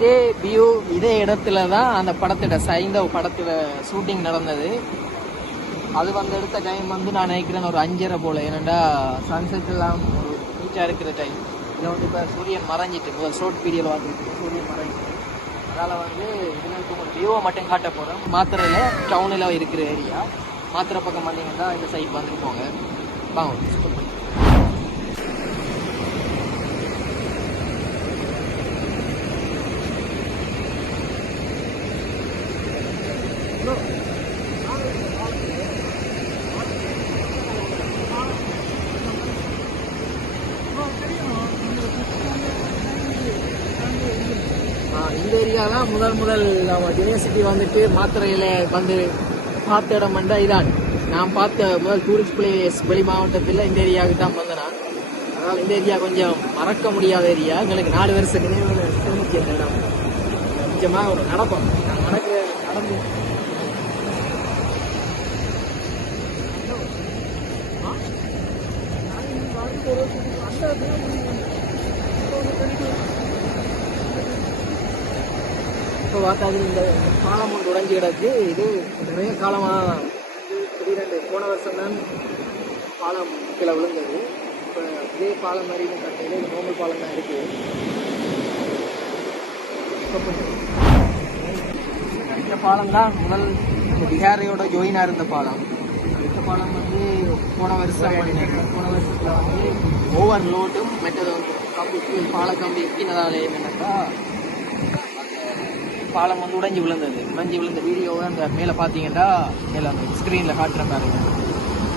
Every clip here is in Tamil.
இதே வியூ இதே இடத்துல தான் அந்த படத்தோட சைந்தவ் படத்தோட ஷூட்டிங் நடந்தது. அது வந்து எடுத்த டைம் வந்து நான் நினைக்கிறேன் ஒரு 5:30 போல். ஏன்னாண்டா சன்செட் எல்லாம் ஒரு நீட்டாக இருக்கிற டைம். இதில் வந்து இப்போ சூரியன் மறைஞ்சிட்டு முதல் ஷோர்ட் பீரியட் வந்துட்டு சூரியன் மறைஞ்சிட்டு. அதனால் வந்து இதில் இருக்க ஒரு வியூவை மட்டும் காட்ட போகிறோம். மாத்திரையில் டவுனில் இருக்கிற ஏரியா. மாத்திரை பக்கம் பார்த்தீங்கன்னா இந்த சைட் வந்துட்டு போங்க. வாங்க. இந்த ஏரியா தான் முதல் நம்ம யூனிவர்சிட்டி வந்துட்டு மாத்திரையில் வந்து பார்த்த இடம் வந்தா இதான். நான் பார்த்த முதல் டூரிஸ்ட் பிளேஸ் வெளி மாவட்டத்தில் இந்த ஏரியாவுக்கு தான் வந்தேன் நான். அதனால் இந்த ஏரியா கொஞ்சம் மறக்க முடியாத ஏரியா. எங்களுக்கு 4 வருஷ நினைவுகளை சேமிக்க இந்த இடம். நிச்சயமாக ஒரு நடப்போம். நான் நடந்து இப்போ பார்த்தாது இந்த பாலம் ஒன்று உடைஞ்சி கிடக்கு. இது நிறைய காலமாக திடீரெண்டு போன வருஷம் தான் பாலம் கீழே விழுந்தது. இப்போ இதே பாலம் மாதிரி கட்டையில் இது நோமல் பாலம் தான் இருக்குது. இந்த பாலம் தான் முதல் பிஹாரியோட ஜோயினாக இருந்த பாலம். இந்த பாலம் வந்து போன வருஷத்தில் வந்து ஓவர்லோடும் மற்றது வந்து கம்பி பால கம்பி எத்தினதால் என்னென்னாக்கா பாலம் வந்து உடைஞ்சி விழுந்த வீடியோவை அந்த மேலே பார்த்தீங்கன்னா மேலே அந்த ஸ்க்ரீனில் காட்டுற பாருங்க.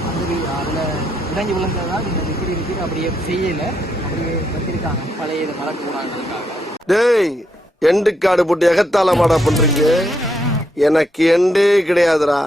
அந்த அதில் உடைஞ்சி விழுந்ததால் இந்த இப்படி அப்படியே செய்யலை, அப்படியே வச்சிருக்காங்க பழைய இதை மறக்கக்கூடாதுக்காக. டேய் எண்டு காடு போட்டு எகத்தால மாடா பண்றீங்க. எனக்கு எண்டே கிடையாதுடா.